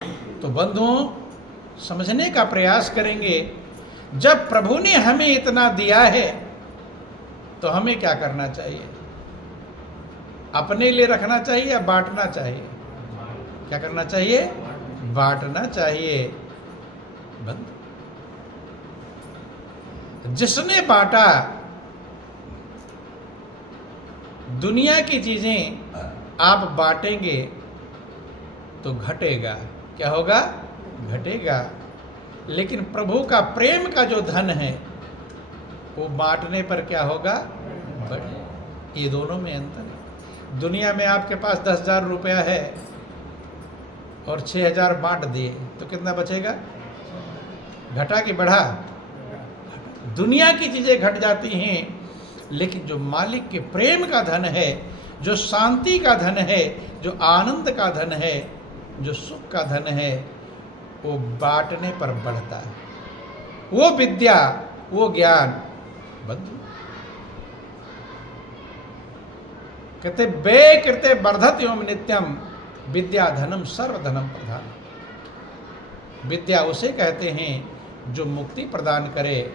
तो बंधुओं, समझने का प्रयास करेंगे, जब प्रभु ने हमें इतना दिया है तो हमें क्या करना चाहिए? अपने लिए रखना चाहिए या बांटना चाहिए? क्या करना चाहिए? बांटना चाहिए। बंधु, जिसने बांटा, दुनिया की चीजें आप बांटेंगे तो घटेगा। क्या होगा? घटेगा। लेकिन प्रभु का प्रेम का जो धन है वो बांटने पर क्या होगा? बढ़े। ये दोनों में अंतर है। दुनिया में आपके पास 10,000 रुपया है और 6,000 बांट दिए तो कितना बचेगा? घटा कि बढ़ा? दुनिया की चीजें घट जाती हैं, लेकिन जो मालिक के प्रेम का धन है, जो शांति का धन है, जो आनंद का धन है, जो सुख का धन है, वो बांटने पर बढ़ता है। वो विद्या, वो ज्ञान। बंधु कहते बे कृते वर्धत एवं नित्यम विद्या धनम सर्वधनम प्रधान। विद्या उसे कहते हैं जो मुक्ति प्रदान करे।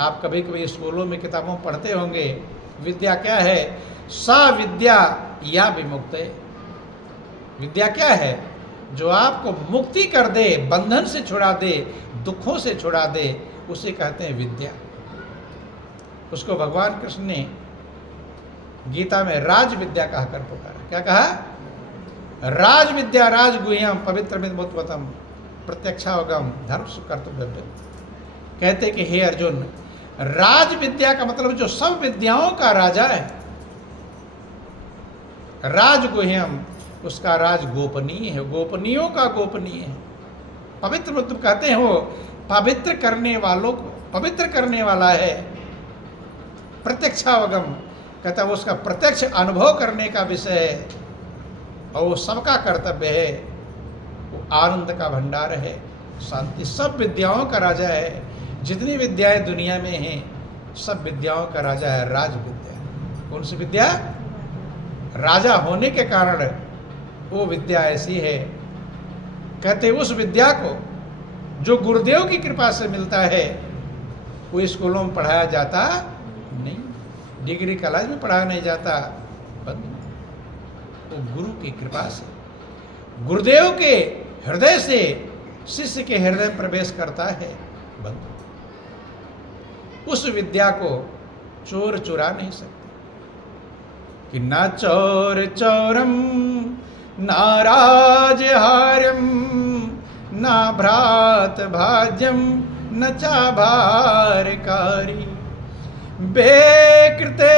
आप कभी कभी स्कूलों में किताबों में पढ़ते होंगे, विद्या क्या है? सा विद्या या विमुक्ते। विद्या क्या है? जो आपको मुक्ति कर दे, बंधन से छुड़ा दे, दुखों से छुड़ा दे, उसे कहते हैं विद्या। उसको भगवान कृष्ण ने गीता में राज विद्या कहकर पुकारा। क्या कहा? राज विद्या राजगुह्यम पवित्र मितम प्रत्यक्षावगम धर्म कर्तव्य। कहते कि हे अर्जुन, राज विद्या का मतलब जो सब विद्याओं का राजा है। राजगुह्यम, उसका राज गोपनीय है, गोपनीयों का गोपनीय है। पवित्र मतलब कहते हैं वो पवित्र करने वालों को पवित्र करने वाला है। प्रत्यक्षावगम कहता है वो उसका प्रत्यक्ष अनुभव करने का विषय है और वो सबका कर्तव्य है। वो आनंद का भंडार है, शांति, सब विद्याओं का राजा है। जितनी विद्याएं दुनिया में हैं, सब विद्याओं का राजा है राज विद्या। कौन सी विद्या? राजा होने के कारण वो विद्या ऐसी है। कहते उस विद्या को जो गुरुदेव की कृपा से मिलता है, वो स्कूलों में पढ़ाया जाता नहीं, डिग्री कॉलेज में पढ़ाया नहीं जाता। वो गुरु की कृपा से, गुरुदेव के हृदय से शिष्य के हृदय में प्रवेश करता है। बंधु, उस विद्या को चोर चुरा नहीं सकते। कि ना चोर चोरम ना राजहार्यम ना भ्रात भाज्यम न चाभारकारी बेकृते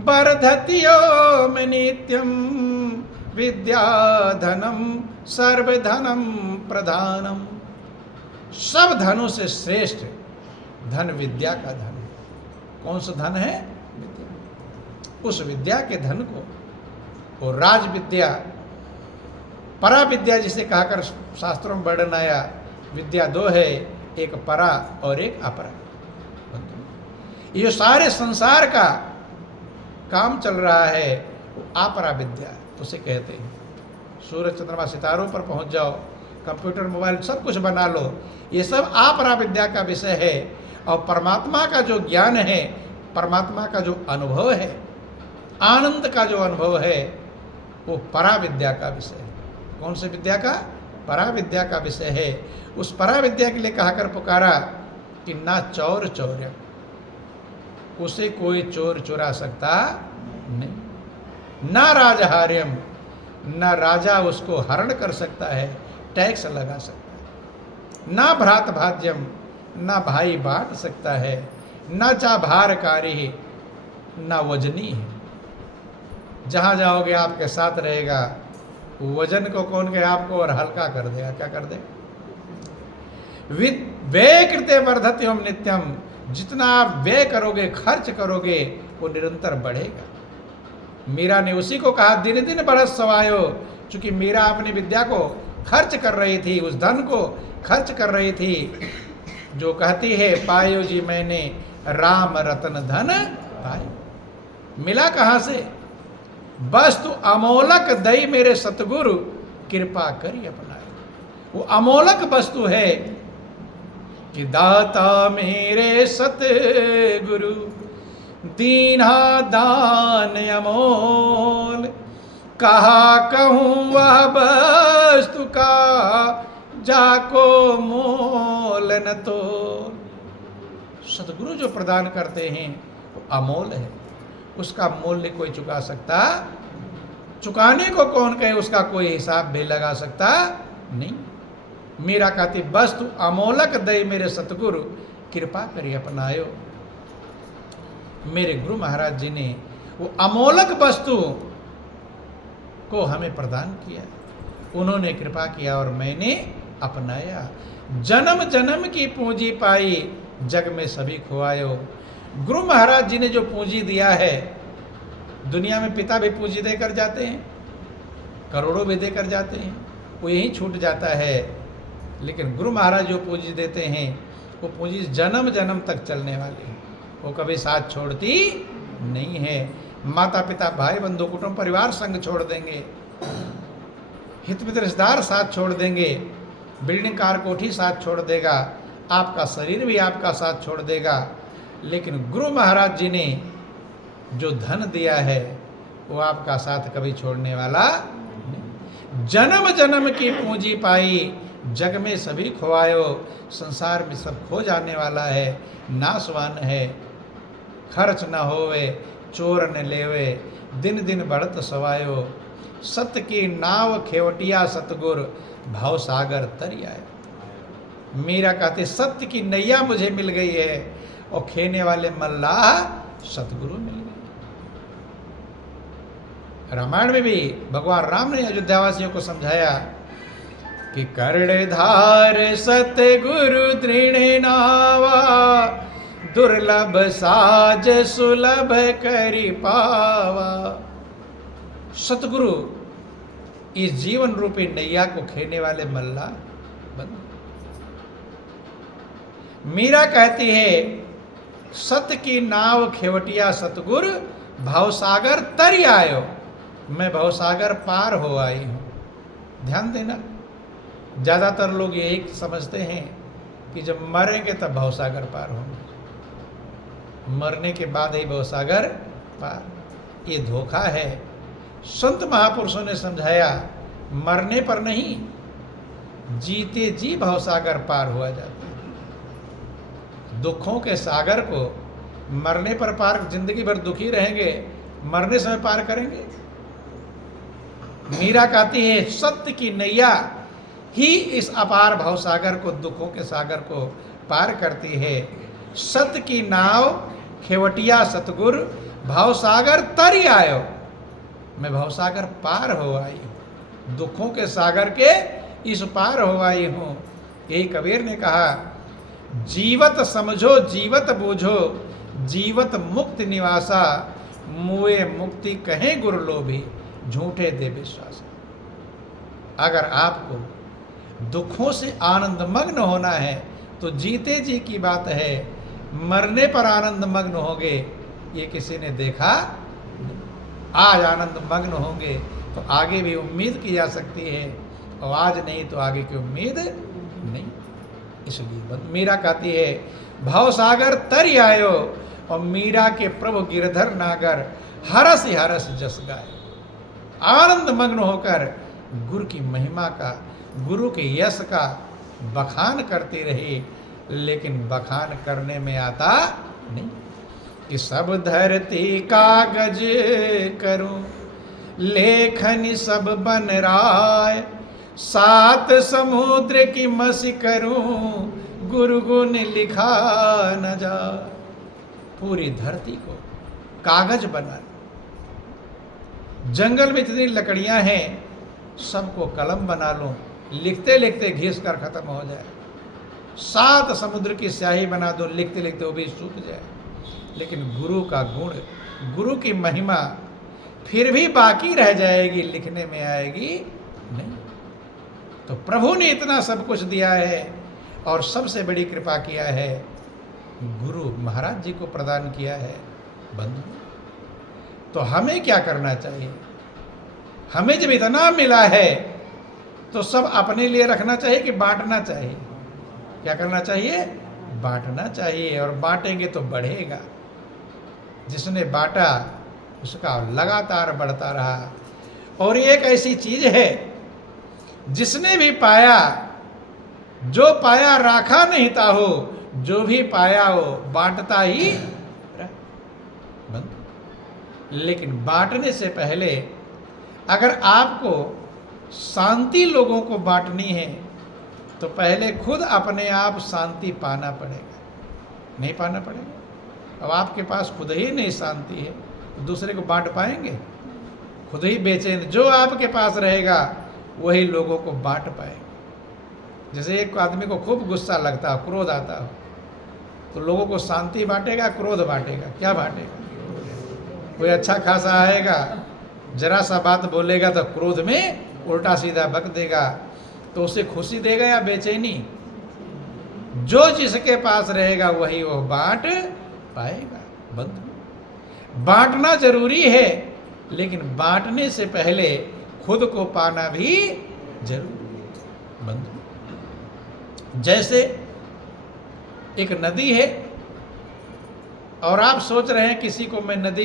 वर्धत्यो में नित्यम विद्याधनम सर्वधनम प्रधानम। सब धनों से श्रेष्ठ धन विद्या का धन है। कौन सा धन है? विद्या। उस विद्या के धन को वो राज विद्या, परा विद्या जिसे कहकर शास्त्रों में वर्णन आया, विद्या दो है, एक परा और एक अपरा। ये सारे संसार का काम चल रहा है, वो अपरा विद्या उसे कहते हैं। सूरज चंद्रमा सितारों पर पहुंच जाओ, कंप्यूटर मोबाइल सब कुछ बना लो, ये सब अपरा विद्या का विषय है। और परमात्मा का जो ज्ञान है, परमात्मा का जो अनुभव है, आनंद का जो अनुभव है, वो परा विद्या का विषय है। कौन सी विद्या का? परा विद्या का विषय है। उस परा विद्या के लिए कहकर पुकारा कि ना चोर चौर्य, उसे कोई चोर चुरा सकता नहीं। ना राजहार्यम, ना राजा उसको हरण कर सकता है, टैक्स लगा सकता है। ना भ्रात भाज्यम, ना भाई बांट सकता है। ना चाभारकारी, ना वजनी है। जहाँ जाओगे आपके साथ रहेगा, वजन को कौन के आपको और हल्का कर देगा। क्या कर दे? व्यय कृते वर्धत एवं नित्यम, जितना आप व्यय करोगे, खर्च करोगे, वो निरंतर बढ़ेगा। मीरा ने उसी को कहा दिन दिन बढ़त सवायो, चूंकि मीरा अपनी विद्या को खर्च कर रही थी, उस धन को खर्च कर रही थी, जो कहती है पायो जी मैंने राम रतन धन पायो। मिला कहाँ से? वस्तु अमोलक दई मेरे सतगुरु कृपा करी अपनाए। वो अमोलक वस्तु है कि दाता मेरे सतगुरु दीना दान अमोल, कहा कहूँ वह वस्तु का जाको मोल न तो। सतगुरु जो प्रदान करते हैं वो अमोल है, उसका मूल्य कोई चुका सकता, चुकाने को कौन कहे, उसका कोई हिसाब भी लगा सकता नहीं। मेरा कहती वस्तु अमोलक दे मेरे सतगुरु, कृपा करिए अपनायो। मेरे गुरु महाराज जी ने वो अमोलक वस्तु को हमें प्रदान किया, उन्होंने कृपा किया और मैंने अपनाया। जन्म जन्म की पूंजी पाई, जग में सभी खुआयो। गुरु महाराज जी ने जो पूंजी दिया है, दुनिया में पिता भी पूंजी देकर जाते हैं, करोड़ों भी देकर जाते हैं, वो यहीं छूट जाता है। लेकिन गुरु महाराज जो पूंजी देते हैं, वो पूंजी जन्म जन्म तक चलने वाली है, वो कभी साथ छोड़ती नहीं है। माता पिता भाई बंधु कुटुंब परिवार संग छोड़ देंगे, हित मित्र रिश्तेदार साथ छोड़ देंगे, बिल्डिंग कार कोठी साथ छोड़ देगा, आपका शरीर भी आपका साथ छोड़ देगा, लेकिन गुरु महाराज जी ने जो धन दिया है वो आपका साथ कभी छोड़ने वाला नहीं। जन्म जन्म की पूंजी पाई, जग में सभी खोआयो। संसार में सब खो जाने वाला है, नाशवान है। खर्च न होवे चोर न लेवे, दिन दिन बढ़त सवायो। सत्य की नाव खेवटिया सतगुर, भाव सागर तरी आए। मीरा कहते सत्य की नैया मुझे मिल गई है और खेने वाले मल्लाह सतगुरु मिल गए। रामायण में भी भगवान राम ने अयोध्यावासियों को समझाया कि कर्णधार सतगुरु दृढ़ नावा, दुर्लभ साज सुलभ करि पावा। सतगुरु इस जीवन रूपी नैया को खेने वाले मल्लाह बन। मीरा कहती है सत्य की नाव खेवटिया सतगुर, भवसागर तरी आयो। मैं भवसागर पार हो आई हूं। ध्यान देना, ज्यादातर लोग यही समझते हैं कि जब मरेंगे तब भवसागर पार होंगे, मरने के बाद ही भवसागर पार। ये धोखा है। संत महापुरुषों ने समझाया मरने पर नहीं, जीते जी भवसागर पार हुआ जाता है। दुखों के सागर को मरने पर पार, जिंदगी भर दुखी रहेंगे, मरने समय पार करेंगे। मीरा कहती है सत्य की नैया ही इस अपार भवसागर को, दुखों के सागर को पार करती है। सत्य की नाव खेवटिया सतगुर, भवसागर तरी आयो। मैं भवसागर पार हो आई हूँ, दुखों के सागर के इस पार हो आई हूँ। यही कबीर ने कहा जीवत समझो जीवत बूझो, जीवत मुक्ति निवासा। मुए मुक्ति कहे गुरु लोभी, झूठे दे विश्वास। अगर आपको दुखों से आनंद मग्न होना है तो जीते जी की बात है, मरने पर आनंद मग्न होंगे ये किसी ने देखा। आज आनंद मग्न होंगे तो आगे भी उम्मीद की जा सकती है, और आज नहीं तो आगे की उम्मीद नहीं। इसलिए मीरा कहती है भवसागर तरी आयो, और मीरा के प्रभु गिरधर नागर हरस हरस जस गाए। आनंद मग्न होकर गुरु की महिमा का, गुरु के यश का बखान करती रही, लेकिन बखान करने में आता नहीं कि सब धरती कागज करूं, लेखन सब बन राय। सात समुद्र की मसी करूं, गुरु गुण लिखा न जा। पूरी धरती को कागज बना, जंगल में जितनी लकड़ियां हैं सबको कलम बना लो, लिखते लिखते घिस कर खत्म हो जाए। सात समुद्र की स्याही बना दो, लिखते लिखते वो भी सूख जाए। लेकिन गुरु का गुण, गुरु की महिमा फिर भी बाकी रह जाएगी, लिखने में आएगी नहीं। तो प्रभु ने इतना सब कुछ दिया है और सबसे बड़ी कृपा किया है, गुरु महाराज जी को प्रदान किया है बंधु। तो हमें क्या करना चाहिए? हमें जब इतना मिला है तो सब अपने लिए रखना चाहिए कि बांटना चाहिए? क्या करना चाहिए? बांटना चाहिए, और बांटेंगे तो बढ़ेगा। जिसने बांटा उसका लगातार बढ़ता रहा। और ये एक ऐसी चीज है, जिसने भी पाया, जो पाया राखा नहीं ताहो, जो भी पाया हो बांटता ही रहा। लेकिन बांटने से पहले अगर आपको शांति लोगों को बांटनी है तो पहले खुद अपने आप शांति पाना पड़ेगा। नहीं पाना पड़ेगा। अब आपके पास खुद ही नहीं शांति है तो दूसरे को बांट पाएंगे? खुद ही बेचैन, जो आपके पास रहेगा वही लोगों को बांट पाएंगे। जैसे एक आदमी को खूब गुस्सा लगता हो, क्रोध आता हो, तो लोगों को शांति बांटेगा, क्रोध बांटेगा? क्या बांटेगा? कोई अच्छा खासा आएगा, जरा सा बात बोलेगा तो क्रोध में उल्टा सीधा बक देगा, तो उसे खुशी देगा या बेचैनी? जो जिसके पास रहेगा वही वो बांट पाएगा। बंधु, बांटना जरूरी है, लेकिन बांटने से पहले खुद को पाना भी जरूरी है। बंधु, जैसे एक नदी है और आप सोच रहे हैं किसी को मैं नदी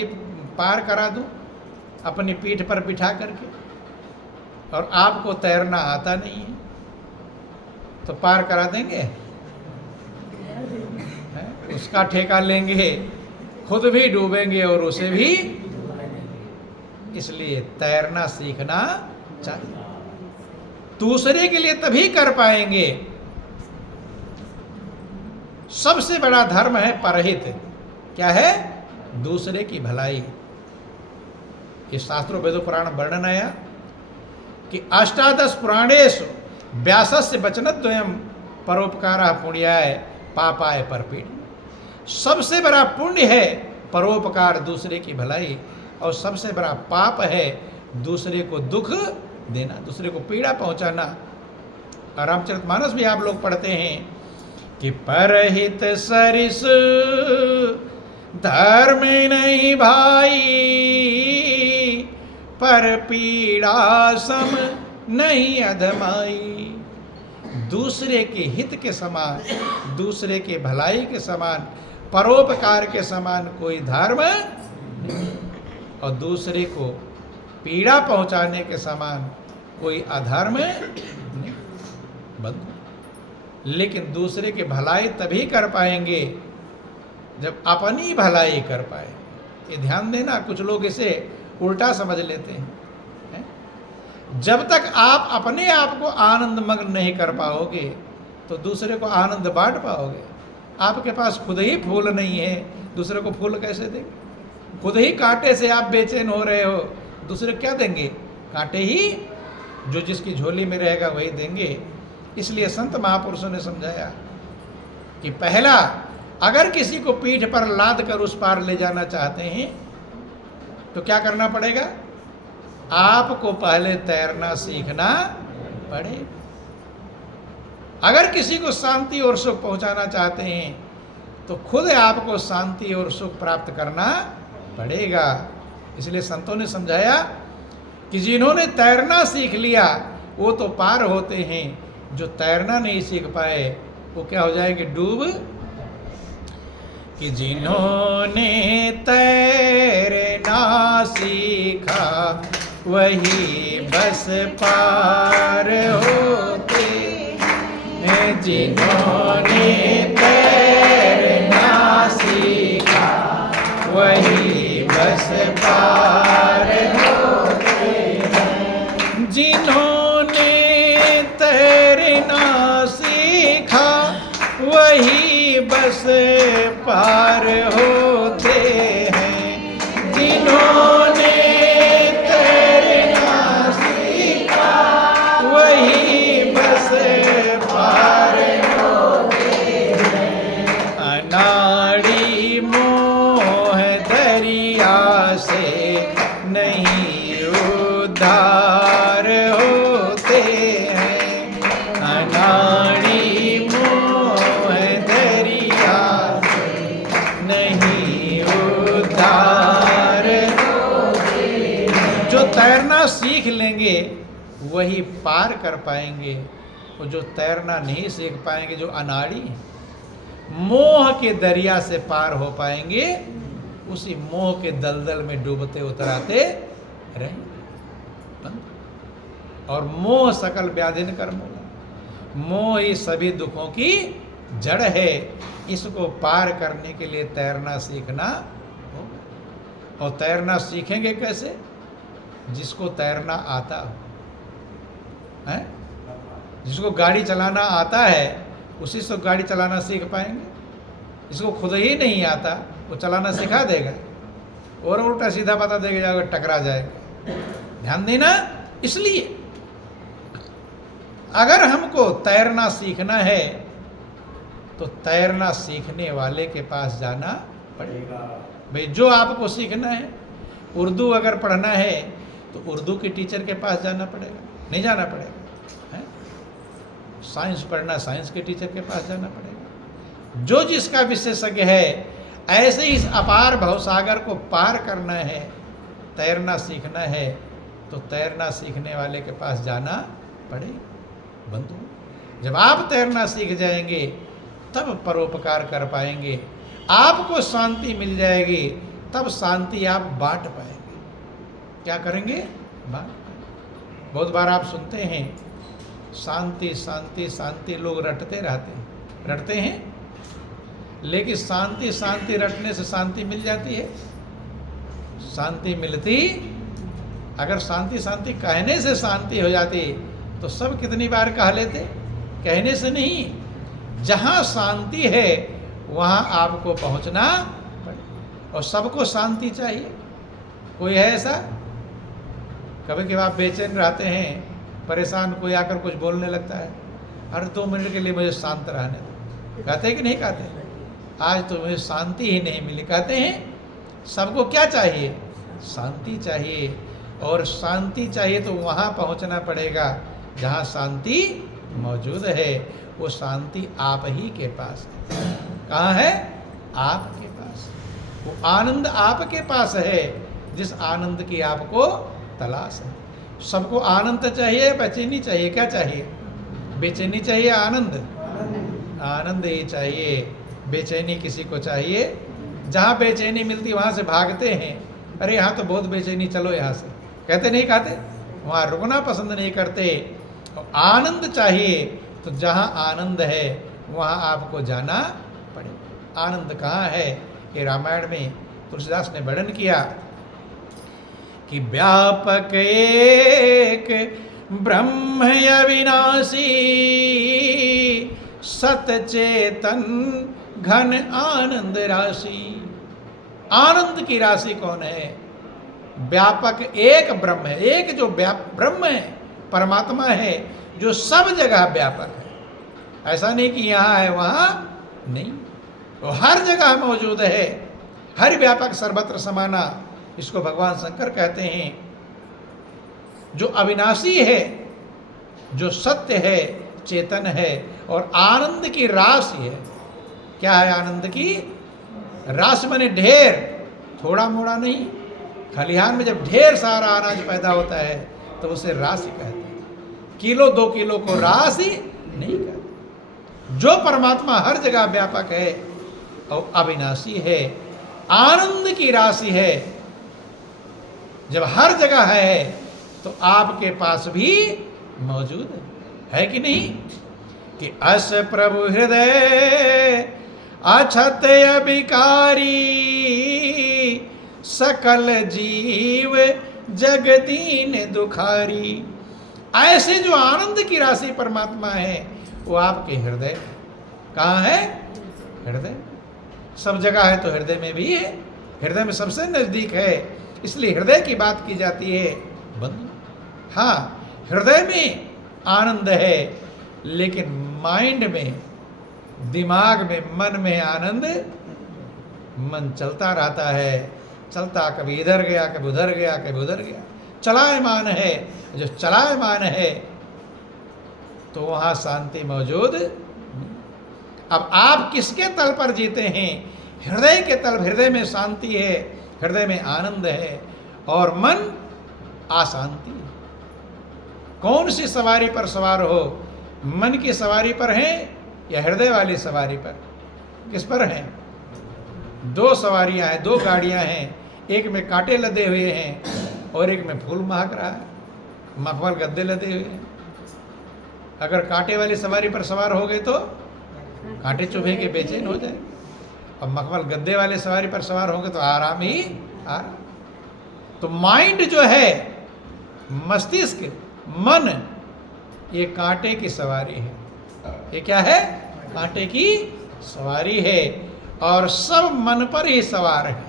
पार करा दूं अपनी पीठ पर बिठा करके, और आपको तैरना आता नहीं है, तो पार करा देंगे? उसका ठेका लेंगे, खुद भी डूबेंगे और उसे भी। इसलिए तैरना सीखना चाहिए। दूसरे के लिए तभी कर पाएंगे। सबसे बड़ा धर्म है परहित। क्या है? दूसरे की भलाई। ये शास्त्रों वेदों पुराण वर्णन आया कि अष्टादश पुराणेषु व्यासस्य वचनद्वयम् परोपकारः पुण्याय पापाय परपीड। सबसे बड़ा पुण्य है परोपकार, दूसरे की भलाई, और सबसे बड़ा पाप है दूसरे को दुख देना, दूसरे को पीड़ा पहुंचाना। और रामचरितमानस भी आप लोग पढ़ते हैं कि परहित सरिस धर्म नहीं भाई, पर पीड़ा सम नहीं अधमाई। दूसरे के हित के समान, दूसरे के भलाई के समान, परोपकार के समान कोई धर्म नहीं, और दूसरे को पीड़ा पहुंचाने के समान कोई अधर्म नहीं। बंधु, लेकिन दूसरे की भलाई तभी कर पाएंगे जब अपनी भलाई कर पाएंगे। ये ध्यान देना, कुछ लोग इसे उल्टा समझ लेते हैं। जब तक आप अपने आप को आनंद मग्न नहीं कर पाओगे तो दूसरे को आनंद बांट पाओगे? आपके पास खुद ही फूल नहीं है, दूसरे को फूल कैसे देंगे? खुद ही कांटे से आप बेचैन हो रहे हो, दूसरे क्या देंगे? कांटे ही, जो जिसकी झोली में रहेगा वही देंगे। इसलिए संत महापुरुषों ने समझाया कि पहला, अगर किसी को पीठ पर लाद कर उस पार ले जाना चाहते हैं तो क्या करना पड़ेगा? आपको पहले तैरना सीखना पड़ेगा। अगर किसी को शांति और सुख पहुंचाना चाहते हैं तो खुद आपको शांति और सुख प्राप्त करना पड़ेगा। इसलिए संतों ने समझाया कि जिन्होंने तैरना सीख लिया वो तो पार होते हैं, जो तैरना नहीं सीख पाए वो क्या हो जाएंगे? डूब। कि जिन्होंने तैरना सीखा वही बस पार होते हैं। जिन्होंने तैरना सीखा वही बस पार होते हैं। जिन्होंने तैरना सीखा वही बस पार होते हैं। जिन्होंने तैरना सीखा वही बस पार होते हैं। अनाड़ी मोह दरिया से नहीं उद्धार होते हैं। अनाड़ी मोह दरिया से नहीं उद्धार होते हैं। जो तैरना सीख लेंगे वही पार कर पाएंगे। वो जो तैरना नहीं सीख पाएंगे, जो अनाड़ी हैं, मोह के दरिया से पार हो पाएंगे, उसी मोह के दलदल में डूबते उतराते रहेंगे। और मोह सकल व्याधिन कर मूल, मोह ही सभी दुखों की जड़ है। इसको पार करने के लिए तैरना सीखना होगा। और तैरना सीखेंगे कैसे? जिसको तैरना आता हो, है? जिसको गाड़ी चलाना आता है उसी से गाड़ी चलाना सीख पाएंगे। जिसको खुद ही नहीं आता वो चलाना सिखा देगा और उल्टा सीधा बता देगा, जाकर टकरा जाएगा। ध्यान देना। इसलिए अगर हमको तैरना सीखना है तो तैरना सीखने वाले के पास जाना पड़ेगा। भाई जो आपको सीखना है, उर्दू अगर पढ़ना है तो उर्दू के टीचर के पास जाना पड़ेगा, नहीं जाना पड़ेगा, है? साइंस पढ़ना, साइंस के टीचर के पास जाना पड़ेगा। जो जिसका विशेषज्ञ है, ऐसे ही इस अपार भवसागर को पार करना है, तैरना सीखना है तो तैरना सीखने वाले के पास जाना पड़ेगा। बंधु, जब आप तैरना सीख जाएंगे तब परोपकार कर पाएंगे, आपको शांति मिल जाएगी, तब शांति आप बांट पाएंगे। क्या करेंगे? बांट पाएंगे। बहुत बार आप सुनते हैं शांति शांति शांति, लोग रटते रहते हैं, रटते हैं, लेकिन शांति शांति रटने से शांति मिल जाती है? शांति मिलती? अगर शांति शांति कहने से शांति हो जाती तो सब कितनी बार कह लेते? कहने से नहीं। जहाँ शांति है वहाँ आपको पहुँचना पड़े। और सबको शांति चाहिए। कोई है ऐसा? कभी कभी आप बेचैन रहते हैं, परेशान, कोई आकर कुछ बोलने लगता है, हर 2 मिनट के लिए मुझे शांत रहने दो। कहते हैं कि नहीं कहते? आज तो मुझे शांति ही नहीं मिली। कहते हैं सबको क्या चाहिए? शांति चाहिए। और शांति चाहिए तो वहाँ पहुँचना पड़ेगा जहाँ शांति मौजूद है। वो शांति आप ही के पास है। कहाँ है? आपके पास। वो आनंद आपके पास है, जिस आनंद की आपको तलाश है। सबको आनंद चाहिए, बेचैनी चाहिए? क्या चाहिए? बेचैनी चाहिए, आनंद? आनंद ही चाहिए। बेचैनी किसी को चाहिए? जहाँ बेचैनी मिलती वहाँ से भागते हैं। अरे यहाँ तो बहुत बेचैनी, चलो यहाँ से, कहते नहीं कहते? वहाँ रुकना पसंद नहीं करते। और आनंद चाहिए तो जहाँ आनंद है वहाँ आपको जाना पड़ेगा। आनंद कहाँ है? कि रामायण में तुलसीदास ने वर्णन किया कि व्यापक एक ब्रह्म अविनाशी, सतचेतन घन आनंद राशि। आनंद की राशि कौन है? व्यापक एक ब्रह्म है। एक जो ब्रह्म है, परमात्मा है, जो सब जगह व्यापक है। ऐसा नहीं कि यहाँ है वहाँ नहीं, वो हर जगह मौजूद है। हर व्यापक सर्वत्र समाना, इसको भगवान शंकर कहते हैं। जो अविनाशी है, जो सत्य है, चेतन है, और आनंद की राशि है। क्या है आनंद की राशि? माने ढेर, थोड़ा मोड़ा नहीं। खलिहान में जब ढेर सारा अनाज पैदा होता है तो उसे राशि कहते हैं। किलो 2 किलो को राशि नहीं कहते। जो परमात्मा हर जगह व्यापक है और अविनाशी है, आनंद की राशि है, जब हर जगह है तो आपके पास भी मौजूद है कि नहीं? कि अस प्रभु हृदय अछत अभिकारी, सकल जीव जगदीन दुखारी। ऐसे जो आनंद की राशि परमात्मा है वो आपके हृदय। कहाँ है? हृदय। सब जगह है तो हृदय में भी है। हृदय में सबसे नजदीक है, इसलिए हृदय की बात की जाती है। बंधु, हाँ, हृदय में आनंद है, लेकिन माइंड में, दिमाग में, मन में आनंद, मन चलता रहता है। चलता, कभी इधर गया, कभी उधर गया, कभी उधर गया, चलायमान है। जो चलायमान है तो वहाँ शांति मौजूद। अब आप किसके तल पर जीते हैं? हृदय के तल। हृदय में शांति है, हृदय में आनंद है, और मन अशांति है। कौन सी सवारी पर सवार हो? मन की सवारी पर हैं या हृदय वाली सवारी पर? किस पर हैं? दो सवारियां हैं, दो गाड़ियां हैं, एक में कांटे लदे हुए हैं और एक में फूल महक रहा है, मखमल गद्दे लदे हुए हैं। अगर कांटे वाली सवारी पर सवार हो गए तो कांटे चुभेंगे, बेचैन हो जाए, और मखमल गद्दे वाले सवारी पर सवार होंगे तो आराम ही आराम। तो माइंड जो है, मस्तिष्क, मन, ये कांटे की सवारी है। ये क्या है? कांटे की सवारी है। और सब मन पर ही सवार है।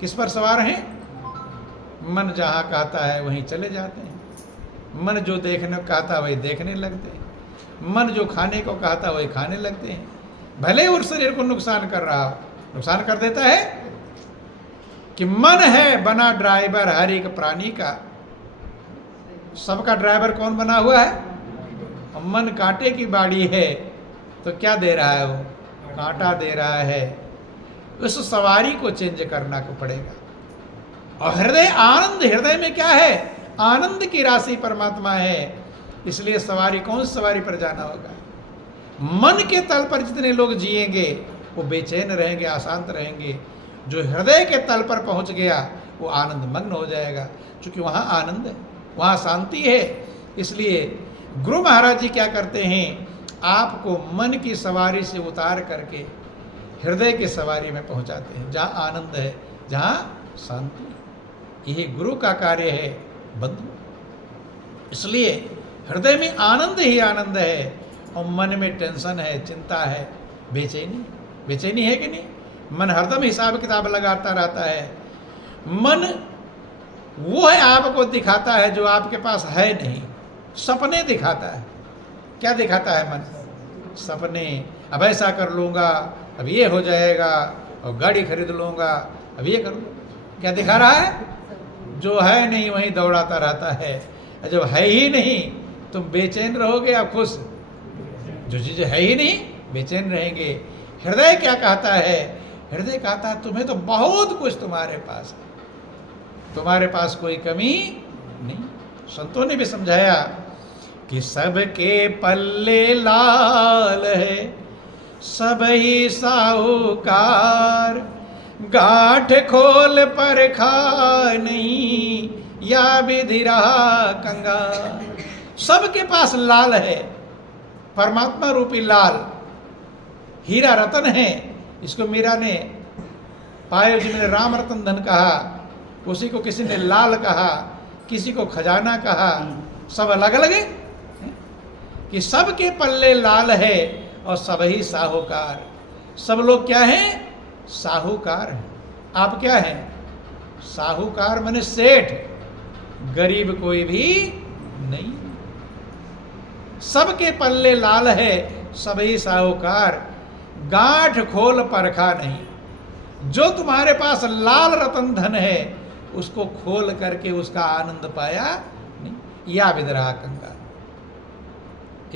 किस पर सवार हैं? मन जहां कहता है वहीं चले जाते हैं। मन जो देखने को कहता है वही देखने लगते हैं। मन जो खाने को कहता है वही खाने लगते हैं। भले उस शरीर को नुकसान कर रहा हो, नुकसान कर देता है। कि मन है बना ड्राइवर हर एक प्राणी का। सबका ड्राइवर कौन बना हुआ है? मन कांटे की बाड़ी है तो क्या दे रहा है? वो कांटा दे रहा है। उस सवारी को चेंज करना को पड़ेगा। और हृदय आनंद, हृदय में क्या है? आनंद की राशि परमात्मा है। इसलिए सवारी, कौन सी सवारी पर जाना होगा? मन के तल पर जितने लोग जिएंगे वो बेचैन रहेंगे, अशांत रहेंगे। जो हृदय के तल पर पहुंच गया वो आनंद मग्न हो जाएगा, क्योंकि वहां आनंद है, वहां शांति है। इसलिए गुरु महाराज जी क्या करते हैं? आपको मन की सवारी से उतार करके हृदय की सवारी में पहुंचाते हैं, जहां आनंद है, जहां शांति है। यही गुरु का कार्य है बंधु। इसलिए हृदय में आनंद ही आनंद है और मन में टेंशन है, चिंता है, बेचैनी। बेचैनी है कि नहीं? मन हरदम हिसाब किताब लगाता रहता है। मन वो है आपको दिखाता है जो आपके पास है नहीं। सपने दिखाता है। क्या दिखाता है मन? सपने। अब ऐसा कर लूँगा, अब ये हो जाएगा, और गाड़ी खरीद लूँगा, अब ये कर लूँगा। क्या दिखा रहा है? जो है नहीं वहीं दौड़ाता रहता है। जब है ही नहीं तुम बेचैन रहोगे या खुश? जो चीज़ें है ही नहीं बेचैन रहेंगे। हृदय क्या कहता है? हृदय कहता है तुम्हें तो बहुत कुछ तुम्हारे पास है, तुम्हारे पास कोई कमी नहीं। संतों ने भी समझाया कि सबके पल्ले लाल है, सब ही साहूकार, गांठ खोल पर खा नहीं, या विधि रहा कंगाल। सबके पास लाल है, परमात्मा रूपी लाल, हीरा रतन है। इसको मीरा ने पायो जी में राम रतन धन कहा, उसी को किसी ने लाल कहा, किसी को खजाना कहा। सब अलग अलग है कि सबके पल्ले लाल है और सब ही साहूकार। सब लोग क्या हैं? साहूकार हैं। आप क्या हैं? साहूकार माने सेठ, गरीब कोई भी नहीं। सबके पल्ले लाल है, सब ही साहूकार, गांठ खोल परखा नहीं। जो तुम्हारे पास लाल रतन धन है उसको खोल करके उसका आनंद पाया नहीं, या विदरा कंगाल।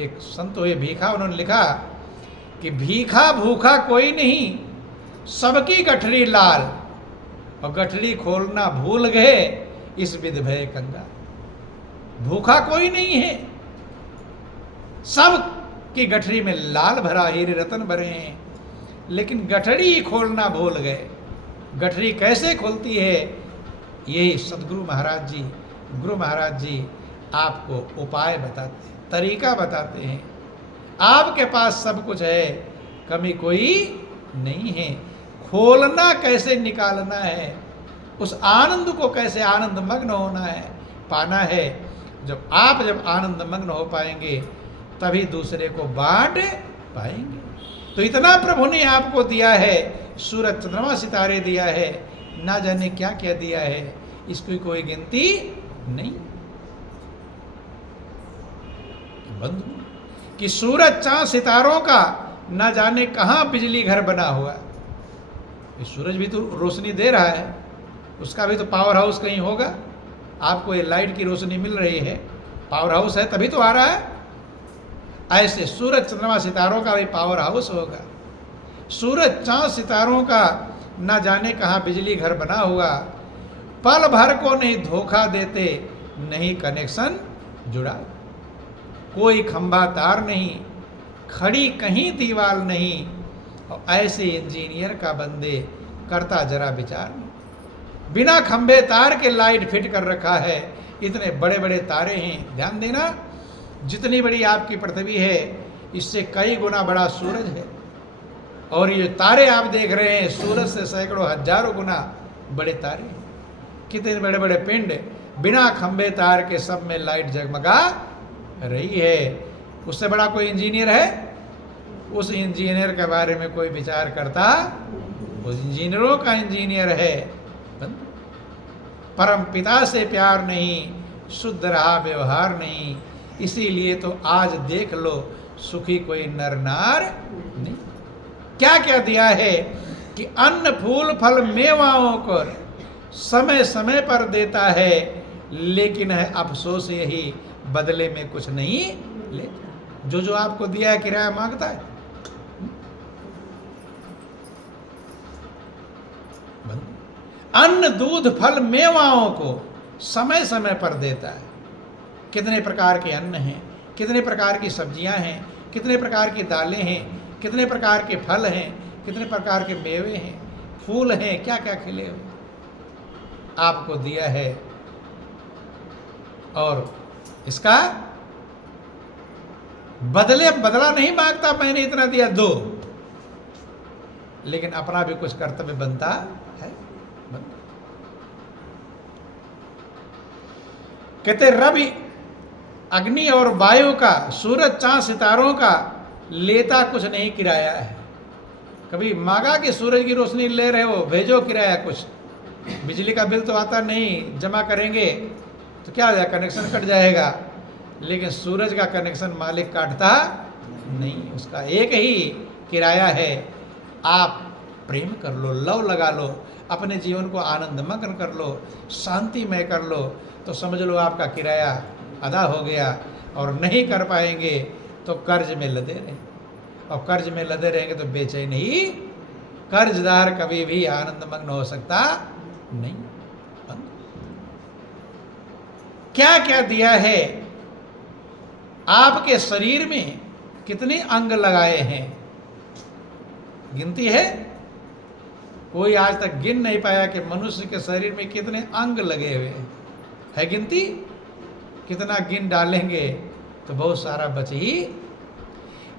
एक संत हुए भीखा, उन्होंने लिखा कि भीखा भूखा कोई नहीं, सबकी गठरी लाल, और गठरी खोलना भूल गए, इस विध भय कंगाल। भूखा कोई नहीं है, सब की गठरी में लाल भरा, हीरे रतन भरे हैं, लेकिन गठरी ही खोलना भूल गए। गठरी कैसे खुलती है? यही सदगुरु महाराज जी, गुरु महाराज जी आपको उपाय बताते हैं, तरीका बताते हैं। आपके पास सब कुछ है, कमी कोई नहीं है। खोलना कैसे निकालना है, उस आनंद को कैसे आनंद मग्न होना है, पाना है। जब आनंद मग्न हो पाएंगे तभी दूसरे को बांट पाएंगे। तो इतना प्रभु ने आपको दिया है, सूरज चंद्रमा सितारे दिया है, ना जाने क्या क्या दिया है, इसकी कोई गिनती नहीं। बंधु कि सूरज चांद सितारों का ना जाने कहाँ बिजली घर बना हुआ। ये सूरज भी तो रोशनी दे रहा है, उसका भी तो पावर हाउस कहीं होगा। आपको ये लाइट की रोशनी मिल रही है, पावर हाउस है तभी तो आ रहा है। ऐसे सूरज चंद्रमा सितारों का भी पावर हाउस होगा। सूरज चांद सितारों का ना जाने कहाँ बिजली घर बना हुआ। पल भर को नहीं धोखा देते, नहीं कनेक्शन जुड़ा, कोई खंभा तार नहीं, खड़ी कहीं दीवार नहीं, और ऐसे इंजीनियर का बंदे करता जरा विचार नहीं। बिना खंभे तार के लाइट फिट कर रखा है, इतने बड़े बड़े तारे हैं। ध्यान देना, जितनी बड़ी आपकी पृथ्वी है इससे कई गुना बड़ा सूरज है, और ये तारे आप देख रहे हैं सूरज से सैकड़ों हजारों गुना बड़े तारे। कितने बड़े बड़े पिंड बिना खंभे तार के सब में लाइट जगमगा रही है। उससे बड़ा कोई इंजीनियर है? उस इंजीनियर के बारे में कोई विचार करता? उस इंजीनियरों का इंजीनियर है। परम पिता से प्यार नहीं, शुद्ध रहा व्यवहार नहीं, इसीलिए तो आज देख लो सुखी कोई नर नार नहीं। क्या क्या दिया है कि अन्न फूल फल मेवाओं को समय समय पर देता है, लेकिन है अफसोस यही बदले में कुछ नहीं लेता। जो जो आपको दिया है किराया मांगता है। अन्न दूध फल मेवाओं को समय समय पर देता है। कितने प्रकार के अन्न हैं, कितने प्रकार की सब्जियां हैं, कितने प्रकार की दालें हैं, कितने प्रकार के फल हैं, कितने प्रकार के मेवे हैं, फूल हैं, क्या क्या खिले हुए आपको दिया है। और इसका बदला नहीं मांगता, मैंने इतना दिया दो, लेकिन अपना भी कुछ कर्तव्य बनता है। कहते रवि अग्नि और वायु का, सूरज चांद सितारों का लेता कुछ नहीं किराया है। कभी मांगा कि सूरज की रोशनी ले रहे हो, भेजो किराया कुछ। बिजली का बिल तो आता नहीं, जमा करेंगे तो क्या हो जाएगा, कनेक्शन कट जाएगा। लेकिन सूरज का कनेक्शन मालिक काटता नहीं, उसका एक ही किराया है। आप प्रेम कर लो, लव लगा लो, अपने जीवन को आनंदमग्न कर लो, शांतिमय कर लो, तो समझ लो आपका किराया अदा हो गया। और नहीं कर पाएंगे तो कर्ज में लदे रहें, और कर्ज में लदे रहेंगे तो बेचैन ही। कर्जदार कभी भी आनंदमग्न हो सकता नहीं। क्या क्या दिया है, आपके शरीर में कितने अंग लगाए हैं, गिनती है? कोई आज तक गिन नहीं पाया कि मनुष्य के शरीर में कितने अंग लगे हुए हैं। है गिनती? कितना गिन डालेंगे तो बहुत सारा बच ही।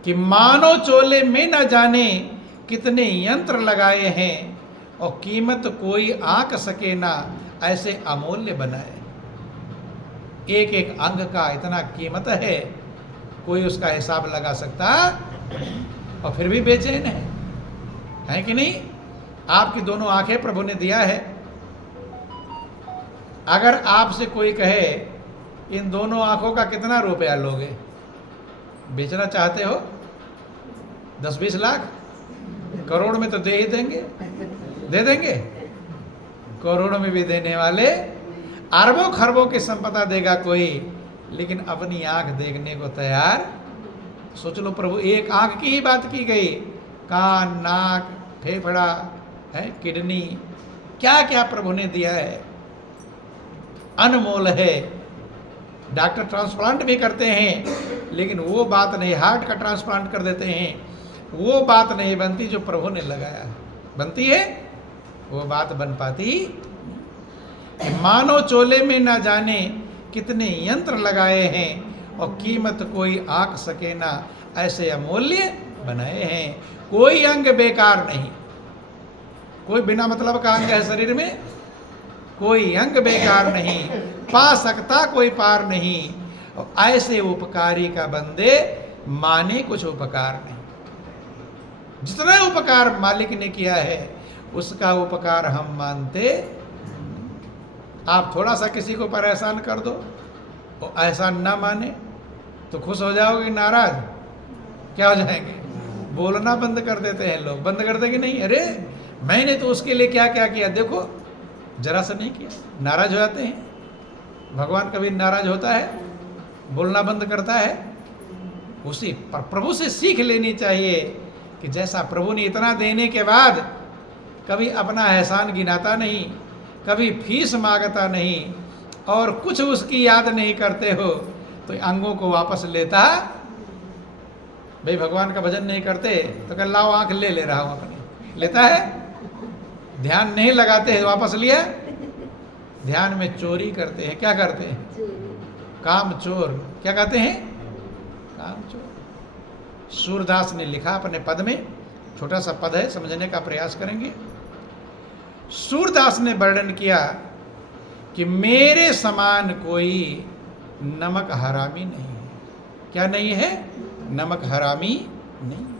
कि मानो चोले में न जाने कितने यंत्र लगाए हैं, और कीमत कोई आंक सके ना ऐसे अमूल्य बनाए। एक एक अंग का इतना कीमत है, कोई उसका हिसाब लगा सकता, और फिर भी बेचैन है कि नहीं? आपकी दोनों आंखें प्रभु ने दिया है। अगर आपसे कोई कहे इन दोनों आंखों का कितना रुपया लोगे, बेचना चाहते हो? 10-20 लाख, करोड़ में तो दे ही देंगे, दे देंगे। करोड़ों में भी देने वाले, अरबों खरबों की संपदा देगा कोई, लेकिन अपनी आंख देखने को तैयार। सोच लो, प्रभु एक आंख की ही बात की गई, कान, नाक, फेफड़ा है, किडनी, क्या क्या प्रभु ने दिया है, अनमोल है। डॉक्टर ट्रांसप्लांट भी करते हैं, लेकिन वो बात नहीं, हार्ट का ट्रांसप्लांट कर देते हैं, वो बात नहीं बनती जो प्रभु ने लगाया। बनती है वो बात, बन पाती। मानो चोले में ना जाने कितने यंत्र लगाए हैं, और कीमत कोई आंक सके ना ऐसे अमूल्य बनाए हैं। कोई अंग बेकार नहीं, कोई बिना मतलब का अंग है शरीर में, कोई अंग बेकार नहीं, पा सकता कोई पार नहीं। और ऐसे उपकारी का बंदे माने कुछ उपकार नहीं। जितना उपकार मालिक ने किया है उसका उपकार हम मानते। आप थोड़ा सा किसी को परेशान कर दो और एहसान ना माने तो खुश हो जाओगे, नाराज क्या हो जाएंगे? बोलना बंद कर देते हैं लोग। बंद कर देंगे नहीं, अरे मैंने तो उसके लिए क्या क्या किया, देखो जरा सा नहीं किया, नाराज हो जाते हैं। भगवान कभी नाराज होता है? बोलना बंद करता है? उसी पर प्रभु से सीख लेनी चाहिए कि जैसा प्रभु ने इतना देने के बाद कभी अपना एहसान गिनाता नहीं, कभी फीस मांगता नहीं, और कुछ उसकी याद नहीं करते हो, तो अंगों को वापस लेता। भाई भगवान का भजन नहीं करते तो कल लाओ आंख ले रहा हूं अपनी, लेता है। ध्यान नहीं लगाते हैं वापस लिया। ध्यान में चोरी करते हैं, क्या करते हैं? काम चोर। क्या कहते हैं? काम चोर। सूरदास ने लिखा अपने पद में, छोटा सा पद है, समझने का प्रयास करेंगे। सूरदास ने वर्णन किया कि मेरे समान कोई नमक हरामी नहीं है। क्या नहीं है? नमक हरामी नहीं।